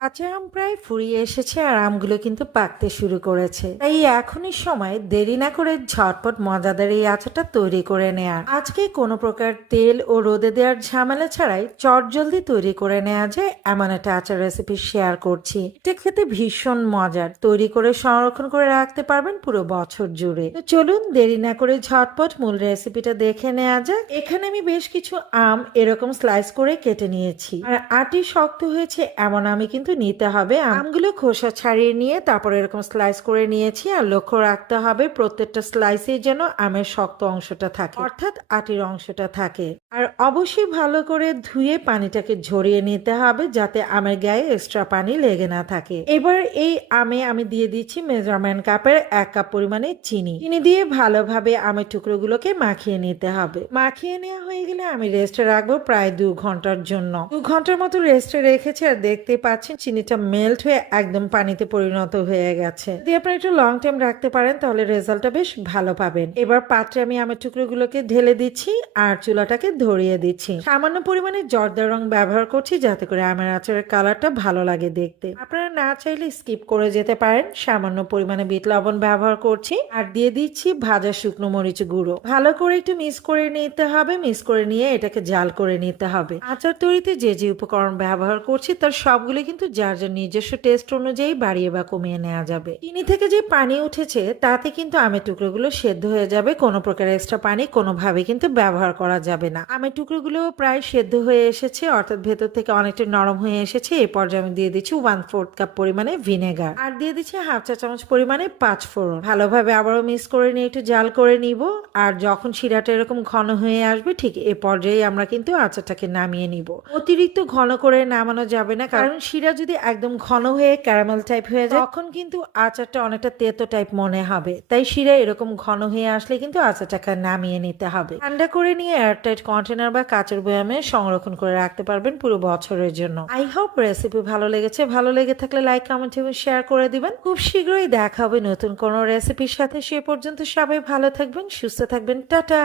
কাঁচা আম প্রায় ফুরিয়ে এসেছে আর আমগুলো কিন্তু পাকতে শুরু করেছে, তাই এখনই সময় দেরি না করে ঝটপট মজাদার এই আচারটা তৈরি করে নেয়ার। আজকে কোনো প্রকার তেল ও রোদে দেওয়ার ঝামেলা ছাড়াই চটজলদি তৈরি করে নেওয়া যায় এমন একটা আচার রেসিপি শেয়ার করছি। এটা খেতে ভীষণ মজার, তৈরি করে সংরক্ষণ করে রাখতে পারবেন পুরো বছর জুড়ে। তো চলুন দেরি না করে ঝটপট মূল রেসিপিটা দেখে নেওয়া যাক। এখানে আমি বেশ কিছু আম এরকম স্লাইস করে কেটে নিয়েছি, আর আটি শক্ত হয়েছে এমন আমি কিন্তু নিতে হবে। আমগুলো খোসা ছাড়িয়ে নিয়ে তারপর এরকম স্লাইস করে নিয়েছি, আর লক্ষ্য রাখতে হবে প্রত্যেকটা স্লাইসে যেন আমের শক্ত অংশটা থাকে, অর্থাৎ আটির অংশটা থাকে। আর অবশ্যই ভালো করে ধুয়ে পানিটাকে ঝরিয়ে নিতে হবে যাতে আমের গায়ে এক্সট্রা পানি লেগে না থাকে। এবার এই আমে আমি দিয়ে দিচ্ছি মেজারমেন্ট কাপের 1 কাপ পরিমাণে চিনি। চিনি দিয়ে ভালোভাবে আমের টুকরোগুলোকে মাখিয়ে নিতে হবে। মাখিয়ে নেওয়া হয়ে গেলে আমি রেস্টে রাখবো প্রায় 2 ঘন্টার জন্য। 2 ঘন্টার মতো রেস্টে রেখেছি, আর দেখতে পাচ্ছেন চিনিটা মেল্ট হয়ে একদম পানিতে পরিণত হয়ে গেছে। যদি আপনারা একটু লং টাইম রাখতে পারেন তাহলে রেজাল্টটা বেশ ভালো পাবেন। এবার পাত্রে আমি আমের টুকরোগুলোকে ঢেলে দিচ্ছি আর চুলাটাকে ধরিয়ে দিচ্ছি। সামান্য পরিমাণে জর্দা রং ব্যবহার করছি যাতে করে আমের আচারের কালারটা ভালো লাগে দেখতে। আপনারা না চাইলে স্কিপ করে যেতে পারেন। সামান্য পরিমাণে বিট লবণ ব্যবহার করছি, আর দিয়ে দিচ্ছি ভাজা শুকনো মরিচ গুঁড়ো। ভালো করে একটু মিক্স করে নিতে হবে। মিক্স করে নিয়ে এটাকে জাল করে নিতে হবে। আচার তৈরিতে যে যে উপকরণ ব্যবহার করছি তার সবগুলো কিন্তু যার যার নিজস্ব টেস্ট অনুযায়ী বাড়িয়ে বা কমিয়ে নেওয়া যাবে। চিনি থেকে যে পানি উঠেছে তাতে কিন্তু আমের টুকরোগুলো সেদ্ধ হয়ে যাবে। কোনো প্রকার এক্সট্রা পানি কোনোভাবে কিন্তু ব্যবহার করা যাবে না। আমের টুকরোগুলো প্রায় সেদ্ধ হয়ে এসেছে, অর্থাৎ ভেতর থেকে অনেকটা নরম হয়ে এসেছে। এই পর্যায়ে আমি দিয়ে দিচ্ছি 1/4 কাপ পরিমাণে ভিনেগার, আর দিয়ে দিচ্ছি হাফ চা চামচ পরিমাণে 5 ফোড়ন। ভালোভাবে আবারও মিক্স করে নিয়ে একটু জাল করে নিব। আর যখন শিরাটা এরকম ঘন হয়ে আসবে ঠিক এ পর্যায়ে আমরা কিন্তু আচারটাকে নামিয়ে নিব। অতিরিক্ত ঘন করে নামানো যাবে না, কারণ শিরা যদি একদম ঘন হয়ে ক্যারামেল টাইপ হয়ে যায় তখন কিন্তু আচারটা অনেকটা তেতো টাইপ মনে হবে। তাই শিরা এরকম ঘন হয়ে আসলে কিন্তু আচারটাকে নামিয়ে নিতে হবে। ঠান্ডা করে নিয়ে এয়ারটাইট কন্টেনার বা কাঁচের বয়ামে সংরক্ষণ করে রাখতে পারবেন পুরো বছরের জন্য। আই হোপ রেসিপি ভালো লেগেছে। ভালো লেগে থাকলে লাইক, কমেন্ট এবং শেয়ার করে দিবেন। খুব শীঘ্রই দেখা হবে নতুন কোনো রেসিপির সাথে। সে পর্যন্ত সবাই ভালো থাকবেন, সুস্থ থাকবেন। টাটা।